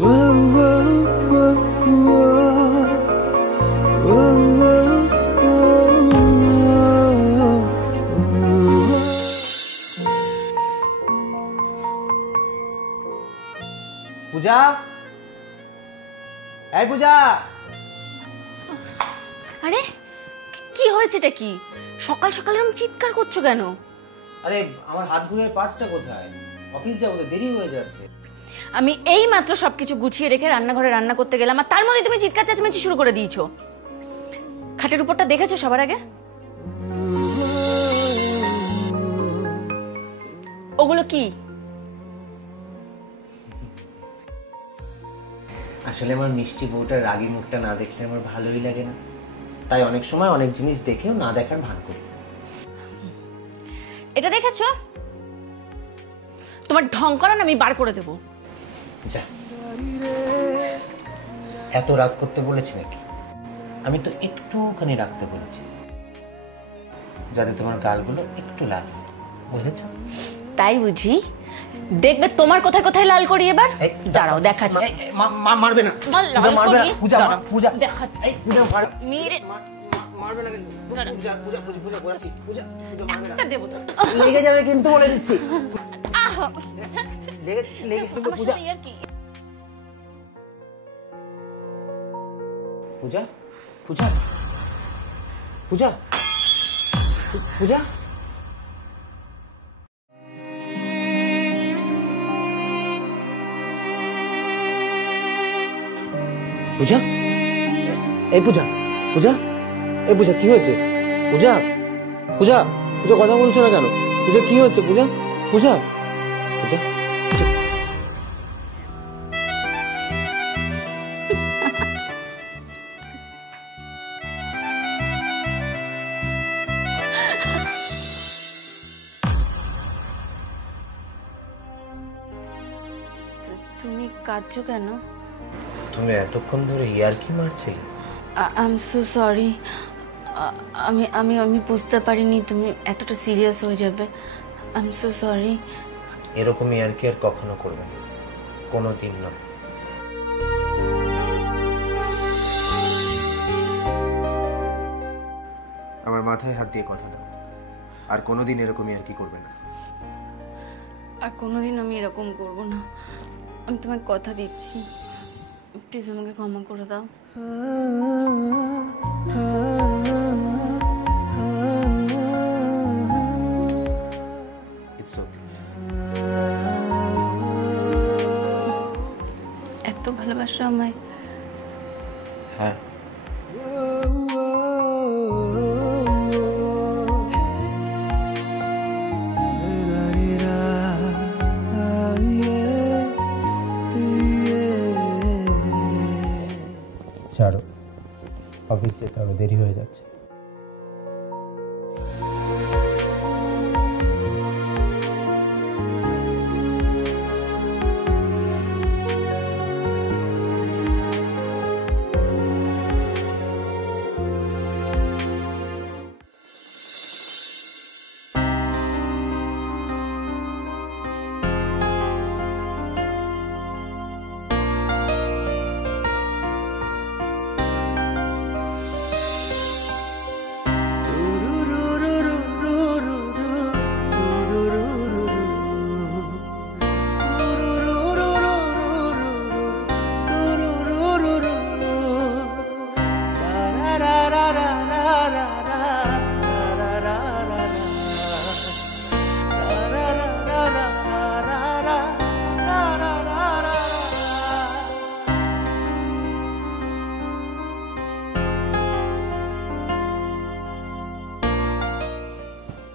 পূজা, এই পূজা। আরে কি হয়েছে? এটা কি সকাল সকাল এরকম চিৎকার করছো কেন? আরে আমার হাত ঘুরের পার্সটা কোথায়? অফিস যাবো তো, দেরি হয়ে যাচ্ছে। আমি এই মাত্র সবকিছু গুছিয়ে রেখে রান্নাঘরে রান্না করতে গেলাম, আর তার মধ্যে তুমি চিৎকার চেঁচামেচি শুরু করে দিয়েছো। খাটের উপরটা দেখেছো সবার আগে? ওগুলো কি? আসলে আমার মিষ্টি বউটার রাগী মুখটা না দেখলে আমার ভালোই লাগে না, তাই অনেক সময় অনেক জিনিস দেখেও না দেখার ভান করি। এটা দেখেছো? তোমার ঢং করা না আমি বার করে দেবো। যা, এত রাগ করতে বলেছি নাকি? আমি তো একটুখানি রাখতে বলেছি, যাতে তোমার গালগুলো একটু লাল, বুঝেছ? তাই বুঝি? দেখবে তোমার কোথায় কোথায় লাল করি এবার। দাঁড়াও দেখাচ্ছি। মারবে না, মারবে না পূজা, পূজা দেখাচ্ছি। মেরে মারবে না কিন্তু। পূজা, পূজা, পূজা, পূজা, পূজা, একটা দেবো তো। লেগে যাবে কিন্তু, বলে দিচ্ছি। আহা, লেগে যাবে পূজা। পূজা, পূজা, পূজা, পূজা। পূজা, এই পূজা, পূজা, এই পূজা, কি হয়েছে? পূজা, পূজা, পূজা, কথা বলছো না কেন? পূজা, কি হয়েছে? পূজা, পূজা, পূজা, পূজা। তুমি কাঁদছো কেন? তুমি এতক্ষণ ধরে ইয়ার্কি মারছিলে? I am so sorry. আমি আমি আমি বুঝতে পারিনি তুমি এতটা সিরিয়াস হয়ে যাবে। I am so sorry. এরকম ইয়ার্কি আর কখনো করবে না, কোনোদিন না। আমার মাথায় হাত দিয়ে কথা দাও, আর কোনোদিন এরকম ইয়ার্কি করবে না। আর কোনোদিন আমি এরকম করব না, আমি তোমায় কথা দিচ্ছি। প্লিজ আমাকে ক্ষমা করে দাও। এত ভালোবাসো আমায়? হ্যাঁ। ছাড়ো, অফিস যেতে হবে, দেরি হয়ে যাচ্ছে।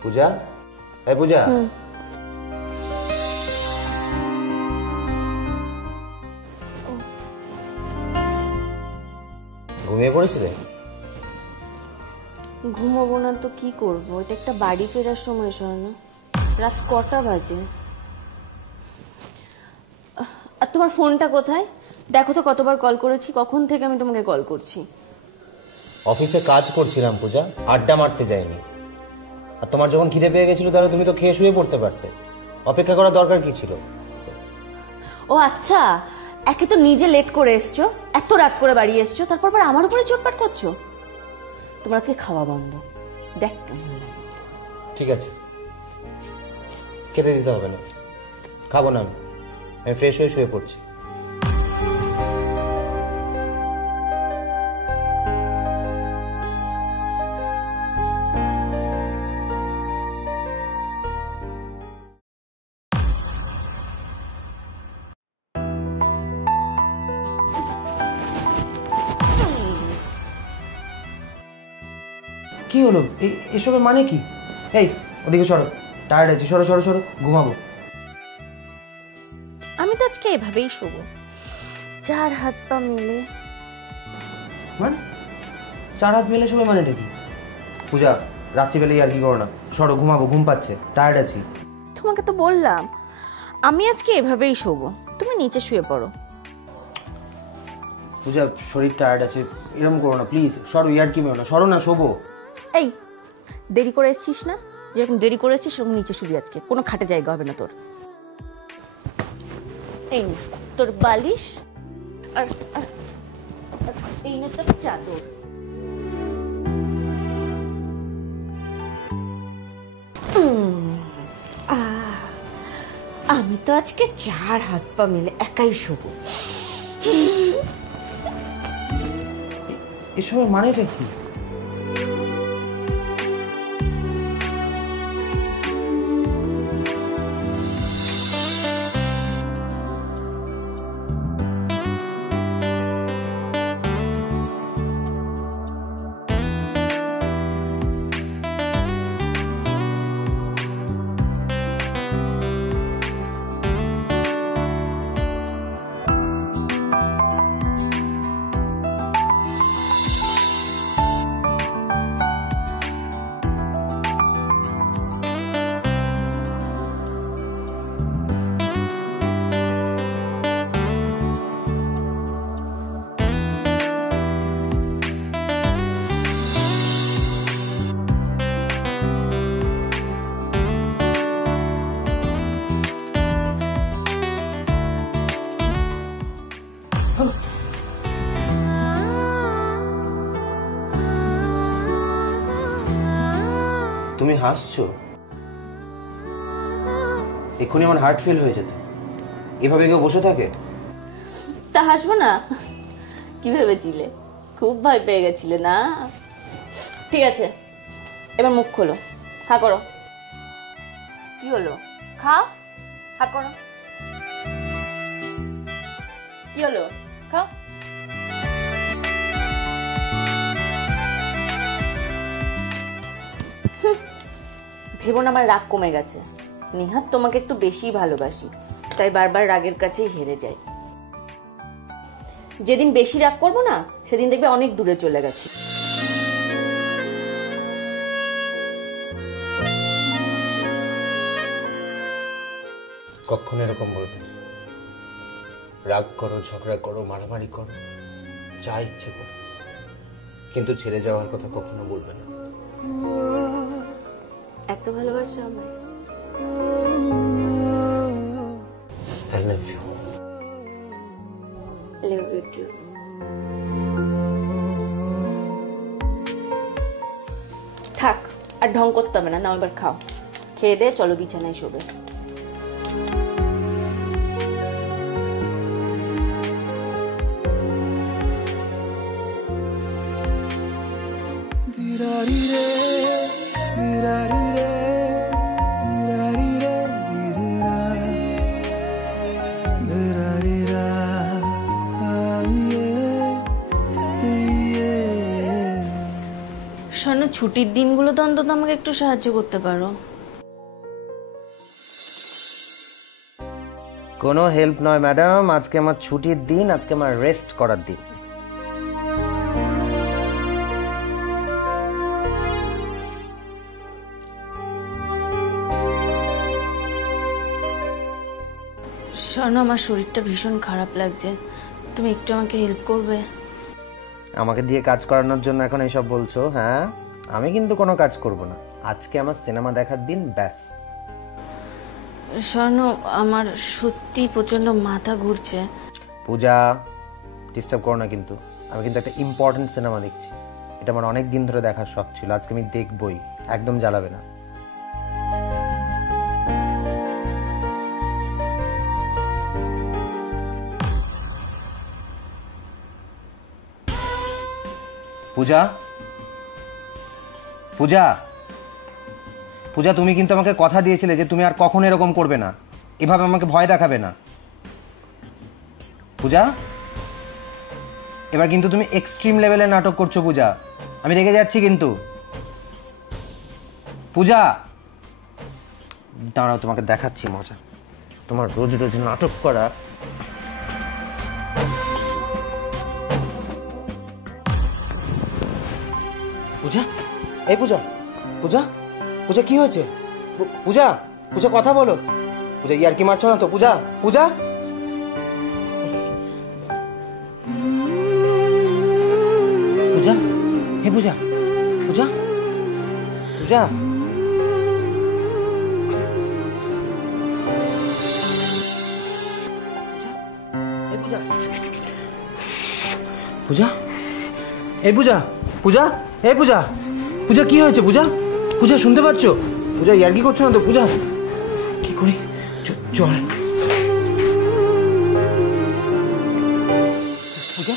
পূজা, এই পূজা, ঘুমিয়ে পড়েছিলে? ঘুমাবো না তো কি করবো? এটা একটা বাড়ি ফেরার সময়, শোনো, রাত কটা বাজে? আর তোমার ফোনটা কোথায়? দেখো তো কতবার কল করেছি, কখন থেকে আমি তোমাকে কল করছি। অফিসে কাজ করছিলাম পূজা, আড্ডা মারতে যাইনি। আর তোমার যখন খিদে পেয়ে গেছিল তাহলে তুমি তো খেয়ে শুয়ে পড়তে পারতে, অপেক্ষা করার দরকার কি ছিল? ও আচ্ছা, একে তো নিজে লেট করে এসছো, এত রাত করে বাড়ি এসছো, তারপর আবার আমার উপরে চোটপাট করছো। তোমার আজকে খাওয়া বন্ধ, দেখ কেমন লাগে। ঠিক আছে, খেতে দিতে হবে না, খাবো না আমি ফ্রেশ হয়ে শুয়ে পড়ছি। কি হলো? এসবের মানে কি? এই ওদিকে সরো, টায়ার্ড আছে, সরো সরো সরো, ঘুমাবো। আমি তো আজকে এভাবেই শোবো, চার হাত পা মিলে। মানে চার হাত মেলে শোবে মানেটা কি? পূজা, রাত্রিবেলায় আর কি করো না, সরো ঘুমাবো, ঘুম পাচ্ছে, টায়ার্ড আছি। তোমাকে তো বললাম আমি আজকে এভাবেই শোবো, তুমি নিচে শুয়ে পড়ো। পূজা, শরীর টায়ার্ড আছে, এরকম করো না প্লিজ, সরো, ইয়ার কি মেও না, সরো না, শোবো। এই দেরি করে এসছিস না, যেরকম দেরি করে এসছিস সেরকম নিচে শুবি আজকে, কোনো খাটে জায়গা হবে না তোর। এই নে তোর বালিশ, আর আর- আর এই নে তোর চাদর। আমি তো আজকে চার হাত পা মিলে একাই শোবো। এসবের মানেটা কি? তুমি হাসছো? এক্ষুনি আমার হার্ট ফেল হয়ে যেত। এভাবে কেউ বসে থাকে? তা হাসবো না? কি ভেবেছিলে? খুব ভয় পেয়ে গেছিলে না? ঠিক আছে, এবার মুখ খোলো, হা করো। কি হলো? খাও, হা করো। কি হলো? খাও। ভেবো না আমার রাগ কমে গেছে, নিহাত তোমাকে একটু বেশি ভালোবাসি, তাই বারবার রাগের কাছেই হেরে যাই। যেদিন বেশি রাগ করবো না সেদিন দেখবে অনেক দূরে চলে গেছি। কখনো এরকম বলবে না। রাগ করো, ঝগড়া করো, মারামারি করো, যা ইচ্ছে করো, কিন্তু ছেড়ে যাওয়ার কথা কখনো বলবে না। এত ভালোবাসা আমায়? I love you. Love you too. থাক, আর ঢং করতে হবে না, নাও এবার খাও, খেয়ে দে চলো বিছানায় শোবে। স্বর্ণ, ছুটির দিনগুলো তো অন্তত আমাকে একটু সাহায্য করতে পারো। কোনো হেল্প নয় ম্যাডাম, আজকে আমার ছুটির দিন, আজকে আমার রেস্ট করার দিন। স্বর্ণ, আমার শরীরটা ভীষণ খারাপ লাগছে, তুমি একটু আমাকে হেল্প করবে? আমাকে দিয়ে কাজ করানোর জন্য এখন এইসব বলছো? হ্যাঁ, আমি কিন্তু কোনো কাজ করব না, আজকে আমার সিনেমা দেখার দিন, ব্যাস। স্বর্ণ, আমার সত্যি প্রচন্ড মাথা ঘুরছে। পূজা, ডিস্টার্ব করো না কিন্তু। আমি কিন্তু একটা ইম্পর্টেন্ট সিনেমা দেখছি, এটা আমার অনেক দিন ধরে দেখার শখ ছিল, আজকে আমি দেখবই, একদম জ্বালাবে না। পূজা, পূজা, পূজা, তুমি কিন্তু আমাকে কথা দিয়েছিলে যে তুমি আর কখনো এরকম করবে না, এভাবে আমাকে ভয় দেখাবে না। পূজা, এবার কিন্তু তুমি এক্সট্রিম লেভেলে নাটক করছো পূজা, আমি রেগে যাচ্ছি কিন্তু। পূজা, দাঁড়াও, তোমাকে দেখাচ্ছি মজা, তোমার রোজ রোজ নাটক করা। পূজা, এই পূজা, পূজা, পূজা কি হয়েছে? পূজা, পূজা কথা বলো। পূজা ইয়ার কি মারছো না তো? পূজা, পূজা, পূজা, হে পূজা, পূজা, পূজা, পূজা, এই পূজা, পূজা, এই পূজা, পূজা কি হয়েছে? পূজা, পূজা শুনতে পাচ্ছ? পূজা ইয়ার কি করছো না তো? পূজা, কি করি? চল পূজা,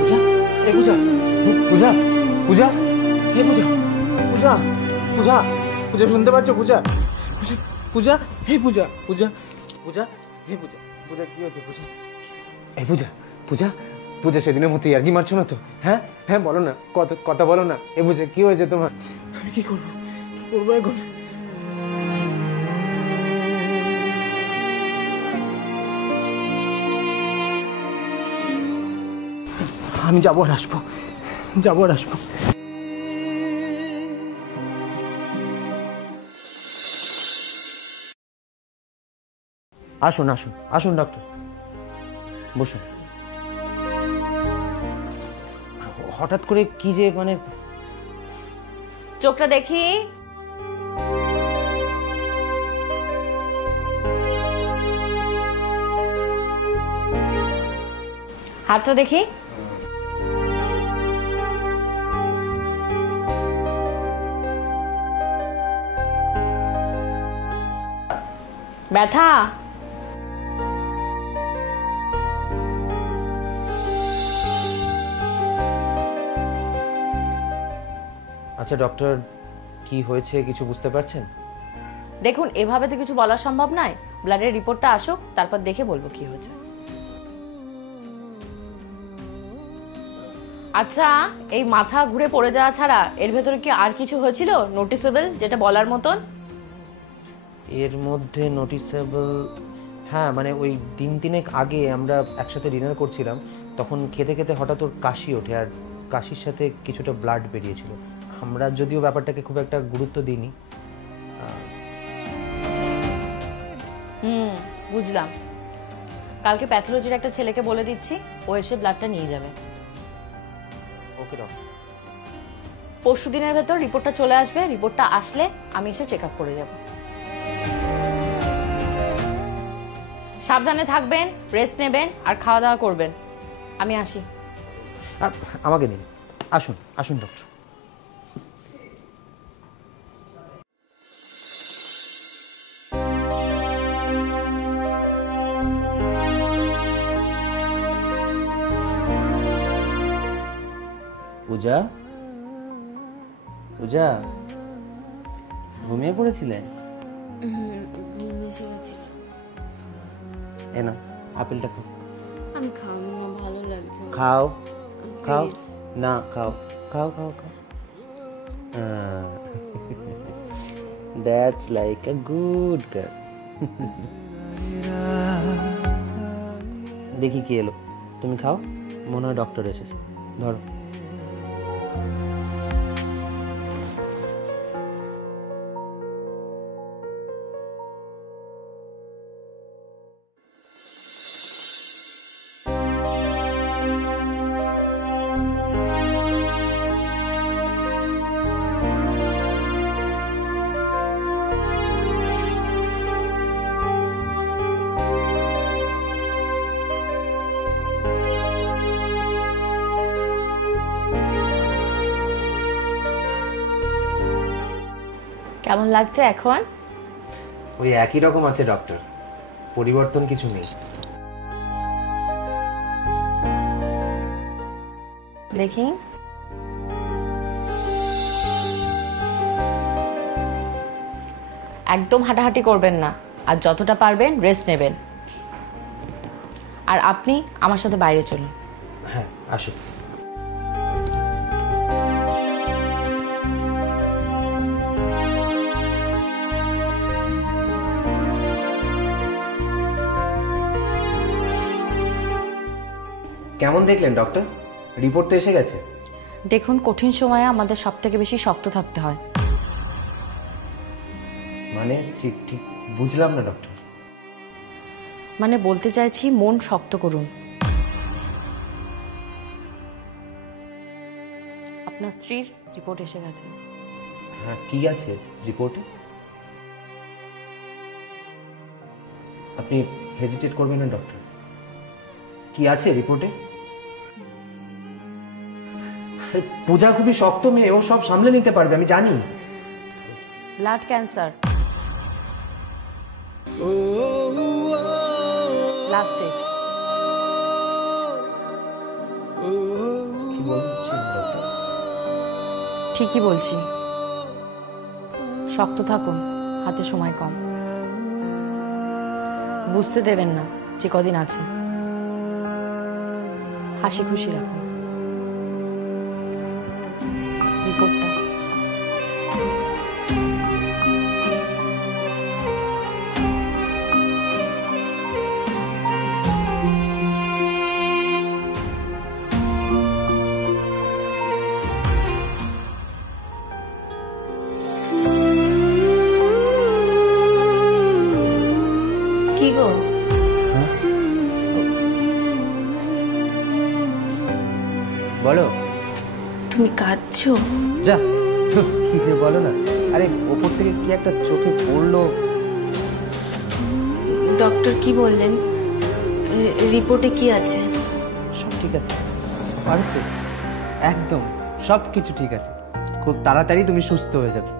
পূজা, এই পূজা, পূজা, পূজা, হে পূজা, পূজা, পূজা, পূজা শুনতে পাচ্ছ? পূজা, পূজা, হে পূজা, পূজা, পূজা, হে পূজা, পূজা কি হয়েছে? পূজা, এই পূজা, পূজা, পূজা সেদিনের মতো ইয়ার্কি মারছো না তো? হ্যাঁ হ্যাঁ বলো না, কথা বলো না। এ পূজা কি হয়েছে তোমার? আমি কি করবো, কি করবো এখন? আমি যাবো আর আসবো, যাবো আর আসবো। আসুন আসুন আসুন ডক্টর, বসুন। হঠাৎ করে কি যে মানে, চোখটা দেখি। হাতটা দেখি। ব্যথা? আচ্ছা ডক্টর, কি হয়েছে কিছু বুঝতে পারছেন? দেখুন, এভাবে তো কিছু বলা সম্ভব নয়, ব্লাডের রিপোর্টটা আসুক, তারপর দেখে বলবো কি হয়েছে। আচ্ছা, এই মাথা ঘুরে পড়ে যাওয়া ছাড়া এর ভেতরে কি আর কিছু হয়েছিল নোটিসেবল, যেটা বলার মতন? এর মধ্যে নোটিসেবল, হ্যাঁ মানে ওই দিন তিনেক আগে আমরা একসাথে ডিনার করছিলাম, তখন খেতে খেতে হঠাৎ ওর কাশি ওঠে, আর কাশির সাথে কিছুটা ব্লাড বেরিয়েছিল। আমরা যদিও ব্যাপারটাকে খুব একটা গুরুত্ব দিইনি। বুঝলাম। কালকে প্যাথোলজির একটা ছেলেকে বলে দিচ্ছি, ও এসে ব্লাডটা নিয়ে যাবে। ওকে ডক্টর। পরশু দিনের ভেতর রিপোর্টটা চলে আসবে, রিপোর্টটা আসলে আমি এসে চেক আপ করে যাব। সাবধানে থাকবেন, রেস্ট নেবেন আর খাওয়া দাওয়া করবেন। আমি আসি। আমাকে দিন, আসুন আসুন ডক্টর। পূজা, পূজা, ঘুমিয়ে পড়েছিলে? এ না, আপেলটা খাও। আমি খাবো না, ভালো লাগছে। খাও খাও, না খাও, খাও খাও খাও। That's like a good girl. দেখি কি এলো, তুমি খাও, মনে হয় ডক্টর এসেছে, ধরো। কেমন লাগছে এখন? ওই একই রকম আছে ডক্টর, পরিবর্তন কিছু নেই। দেখি। একদম হাঁটাহাঁটি করবেন না, আর যতটা পারবেন রেস্ট নেবেন। আর আপনি আমার সাথে বাইরে চলুন। হ্যাঁ আসুন। কেমন দেখলেন ডক্টর? রিপোর্ট তো এসে গেছে। দেখুন, কঠিন সময়ে আমাদের সবথেকে বেশি শক্ত থাকতে হয়। মানে ঠিক ঠিক বুঝলাম না ডক্টর। মানে বলতে চাইছি, মন শক্ত করুন। আপনার স্ত্রীর রিপোর্ট এসে গেছে। হ্যাঁ, কি আছে রিপোর্টে? আপনি হেজিটেট করবেন না ডক্টর। কি আছে রিপোর্টে? পূজা খুবই শক্ত মেয়ে, ও সব সামলে নিতে পারবে, আমি জানি। Blood cancer, last stage. ঠিকই বলছি, শক্ত থাকুন, হাতে সময় কম। বুঝতে দেবেন না যে কদিন আছে। হাসি খুশি রাখুন। রিপোর্টটা কি গো? বলো। তুমি কাঁদছো? যা, কি যে বলো না। আরে ওপর থেকে কি একটা চোখে পড়লো। ডক্টর কি বললেন? রিপোর্টে কি আছে? সব ঠিক আছে, পারফেক্ট, একদম সব কিছু ঠিক আছে। খুব তাড়াতাড়ি তুমি সুস্থ হয়ে যাবে।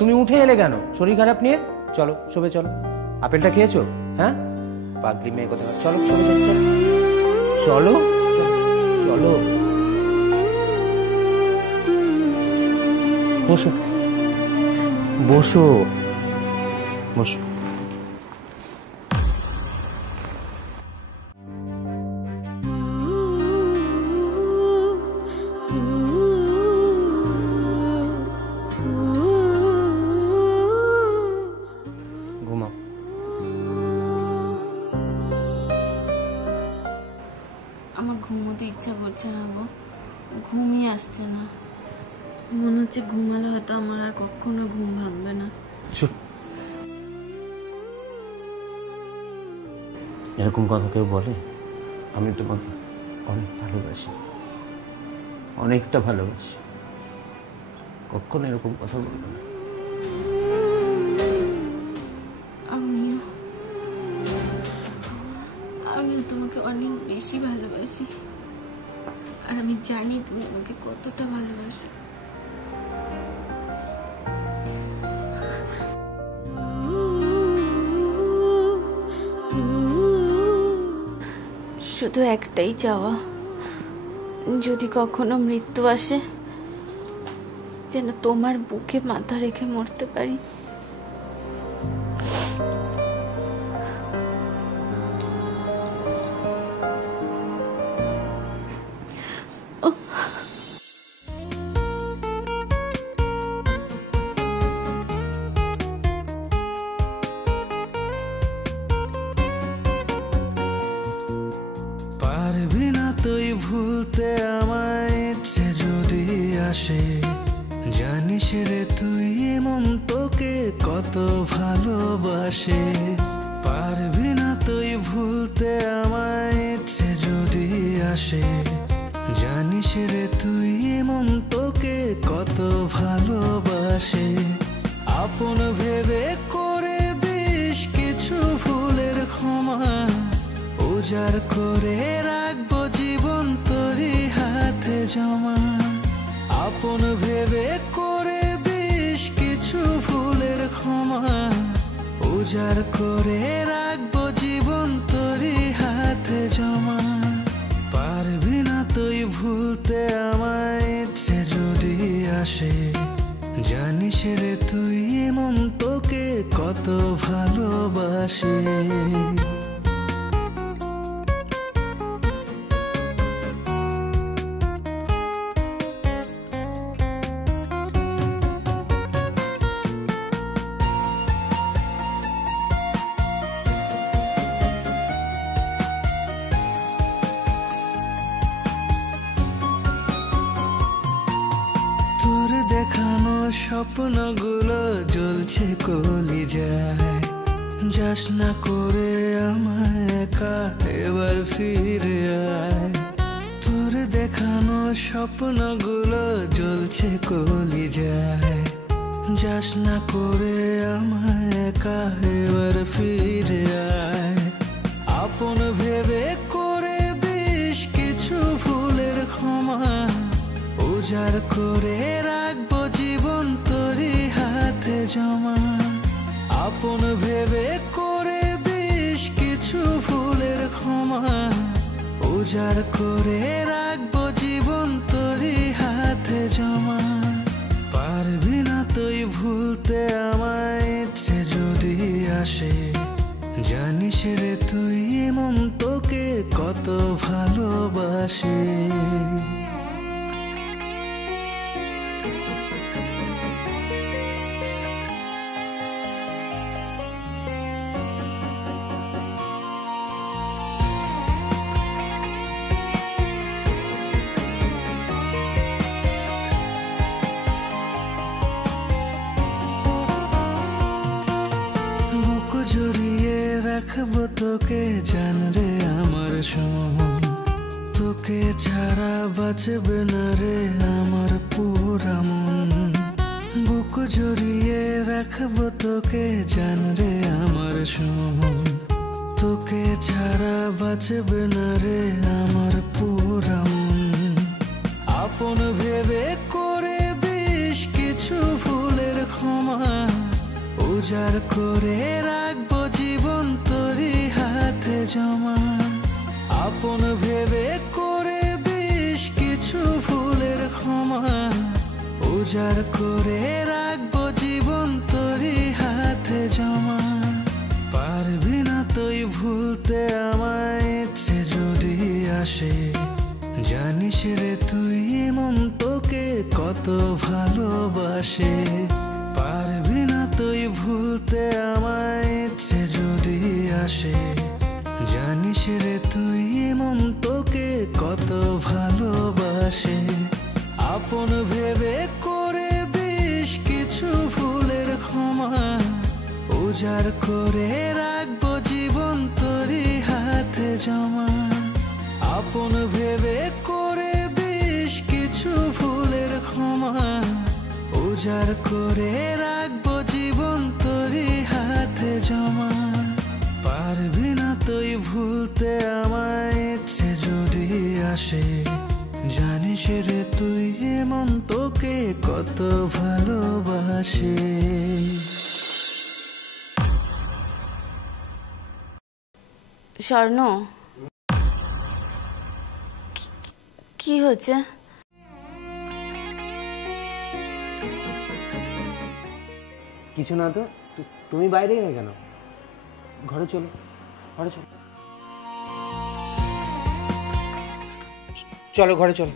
তুমি উঠে এলে কেন শরীর খারাপ নিয়ে? চলো শোবে, চলো। আপেলটা খেয়েছো? হ্যাঁ, পাগলি মেয়ে কথা। চলো শোবে, চলো চলো। বসো বসো বসো। ঘুমাও। আমার ঘুমোতে ইচ্ছা করছে না গো, ঘুমই আসছে না। মনে হচ্ছে ঘুমালে হয়তো আমার আর কখনো ঘুম ভাঙবে না। এরকম কথা কেউ বলে? আমি তোমাকে অনেক ভালোবাসি, অনেকটা ভালোবাসি। কখনো এরকম কথা বলবো না। আমিও তোমাকে অনেক বেশি ভালোবাসি, আর আমি জানি তুমি আমাকে কতটা ভালোবাসো। শুধু একটাই চাওয়া, যদি কখনো মৃত্যু আসে যেন তোমার বুকে মাথা রেখে মরতে পারি। পারবি না তুই ভুলতে আমায়, ইচ্ছে যদি আসে। জানিস রে তুই এমন তোকে কত ভালোবাসে। পারবি না তুই ভুলতে আমায়, ইচ্ছে যদি আসে। জানিস রে তুই এমন তোকে কত ভালোবাসে। আপন ভেবে করে দিস কিছু ভুলের ক্ষমা, উজাড় করে রাখবো জীবন তোরই হাতে জমা। আপন ভেবে করে দিস কিছু ভুল উজাড় করে রাখবো জীবন তোরই হাতে জমা। পারবি না তুই ভুলতে আমায়, ইচ্ছে যদি আসে জানিস রে তুই এমন তোকে কত ভালোবাসে। তোর দেখানো স্বপ্নগুলো জ্বলছে কলিজায়, যাস না করে আমায় একা, এবার ফিরে আয়। তোর দেখানো স্বপ্নগুলো জ্বলছে কলিজায়, যাস না করে আমায় একা, এবার ফিরে আয়। আপন ভেবে করে দিস কিছু ভুলের ক্ষমা, উজাড় করে রাখবো জীবন তোরই হাতে জমা। আপন ভেবে করে দিস কিছু ভুলের ক্ষমা, উজাড় করে রাখবো জীবন তোরই হাতে জমা। পারবি না তুই ভুলতে আমায়, ইচ্ছে যদি আসে জানিস রে তুই এমন তোকে কত ভালোবাসে। জড়িয়ে রাখবো তোকে জান রে আমার সোন, তোকে ছাড়া বাঁচবে না রে আমার পুরা মন। বুক জড়িয়ে রাখবো তোকে জান রে আমার সোন, তোকে ছাড়া বাঁচবে না রে আমার পুরা মন। আপন ভেবে করে দিস কিছু ভুলের ক্ষমা, উজাড় করে রাখবো জীবন তোরই হাতে জমা। আপন ভেবে করে দিস কিছু ভুলের ক্ষমা, উজাড় করে রাখবো জীবন তোরই হাতে জমা। পারবি না তুই ভুলতে আমায়, ইচ্ছে যদি আসে জানিস রে তুই এমন তোকে কত ভালোবাসে। পারবি না তুই ভুলতে আমায়, ইচ্ছে যদি আসে জানিস রে তুই এমন তোকে কত ভালোবাসে। আপন ভেবে করে দিস কিছু ভুলের ক্ষমা, উজাড় করে রাখবো জীবন তোরই হাতে জমা। আপন ভেবে করে দিস কিছু ভুলের ক্ষমা, উজাড় করে রাখবো জীবন তোরই হাতে জমা। পারবি না তুই ভুলতে আমায়, ইচ্ছে যদি আসে জানিস রে তুই এমন তোকে কত ভালোবাসে। স্বর্ণ, কি হচ্ছে? কিছু না তো, তুমি বাইরেই না কেন? ঘরে চলো, ঘরে চলো, চলো ঘরে চলো।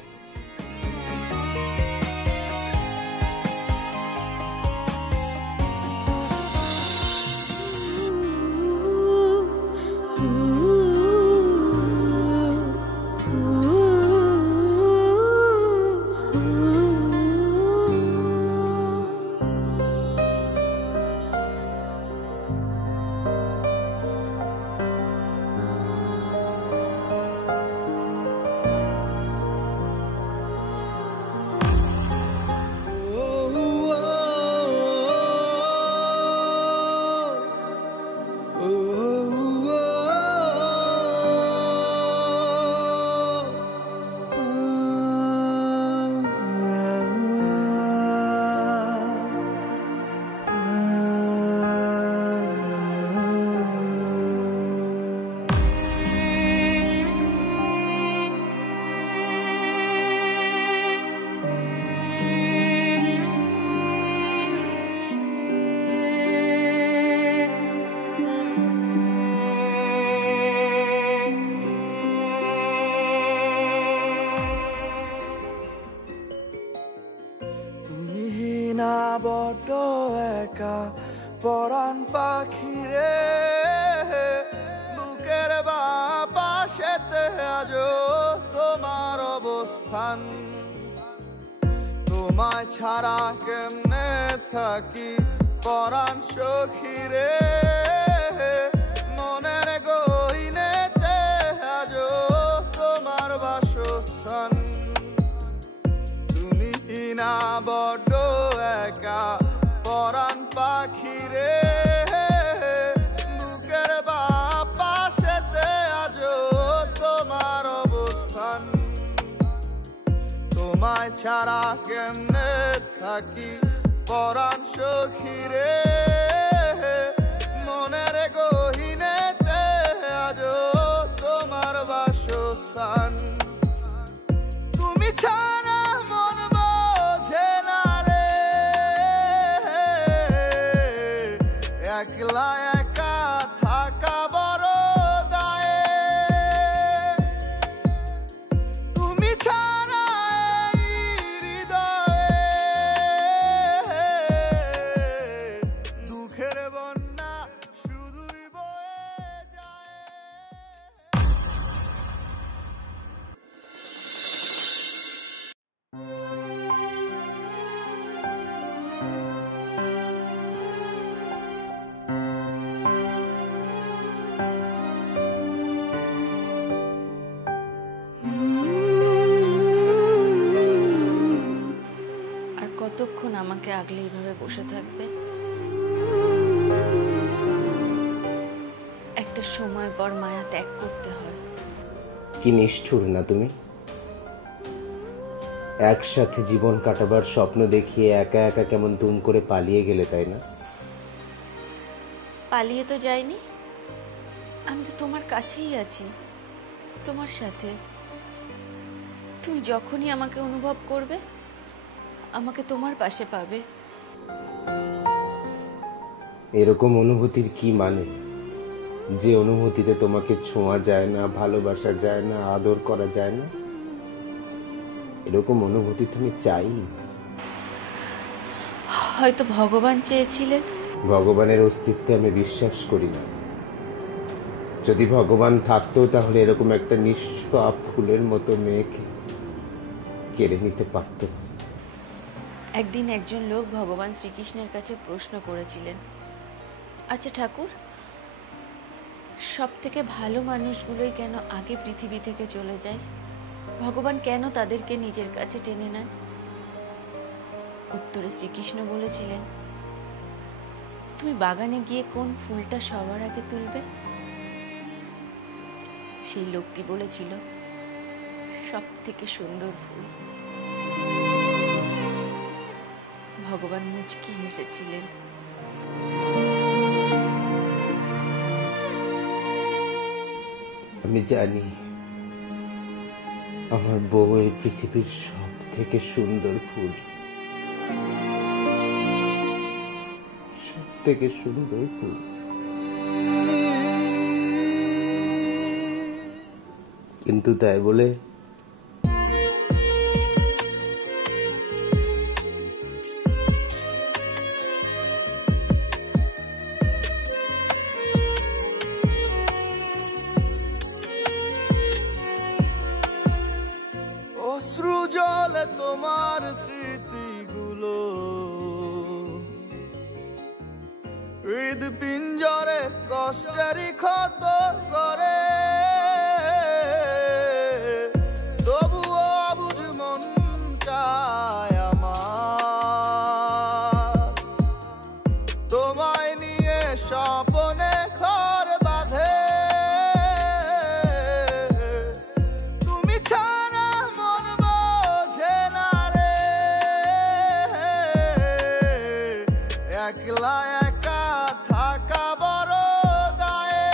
বড্ড একা পরাণ পাখিরে বুকের বাপাশেতে আজো তোমার অবস্থান তোমায় ছাড়া কেমনে থাকি পরাণ সখিরে মনের গহীনেতে আজো তোমার বাসস্থান তুমি না বড্ড একা পরাণ পাখিরে বুকের বাপাশেতে আজো তোমার অবস্থান তোমায় ছাড়া কেমনে থাকি পরাণ সখিরে মনের গহীনেতে আজো তোমার বাসস্থান তুমি ছাড়া মন বোঝে না রে একলা একা থাকা বড় দায়ে তুমি ছাড়া এই হৃদয়ে দুঃখের বন্যা শুধুই বয়ে যায় আর কতক্ষণ আমাকে আগলে এইভাবে বসে থাকবে? একটা সময় পর মায়া ত্যাগ করতে হয়। কি নিষ্ঠুর না তুমি! একসাথে জীবন কাটাবার স্বপ্ন দেখিয়ে একা একা কেমন তুম করে পালিয়ে গেলে, তাই না? পালিয়ে তো যাইনি, আমি তো তোমার কাছেই আছি, তোমার সাথে। তুমি যখনই আমাকে অনুভব করবে আমাকে তোমার পাশে পাবে। এরকম অনুভূতির কি মানে, যে অনুভূতিতে তোমাকে ছোঁয়া যায় না, ভালোবাসা যায় না, আদর করা যায় না? এরকম অনুভূতি তুমি চাই? হয়তো ভগবান চেয়েছিলেন। ভগবানের অস্তিত্বে আমি বিশ্বাস করি না। যদি ভগবান থাকতো তাহলে এরকম একটা নিষ্পাপ ফুলের মতো মেয়েকে কেড়ে নিতে পারত। একদিন একজন লোক ভগবান শ্রীকৃষ্ণের কাছে প্রশ্ন করেছিলেন, আচ্ছা ঠাকুর, সব থেকে ভালো মানুষগুলোই কেন আগে পৃথিবী থেকে চলে যায়? ভগবান কেন তাদেরকে নিজের কাছে টেনে নেন? উত্তরে শ্রীকৃষ্ণ বলেছিলেন, তুমি বাগানে গিয়ে কোন ফুলটা সবার আগে তুলবে? সেই লোকটি বলেছিল, সব থেকে সুন্দর ফুল। ভগবান মুচকি হেসেছিলেন। আমি জানি আমার বউ এই পৃথিবীর সব থেকে সুন্দর ফুল, সব থেকে সুন্দর ফুল। কিন্তু তাই বলে অশ্রু জলে তোমার স্মৃতিগুলো হৃদপিঞ্জরে কষ্টেরই ক্ষত করে, তবুও অবুঝ মনটায় আমার তোমায় নিয়ে স্বপ্নে ঘর বাঁধে। তুমি ছাড়া মন বোঝে না রে একলা একা থাকা বড় দায়ে।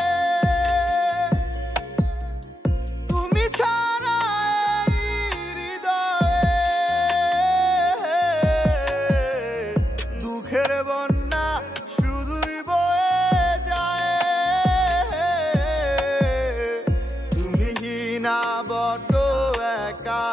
তুমি ছাড়া এই হৃদয়ে দুঃখের বন্যা শুধুই বয়ে যায়। তুমি না বড্ড একা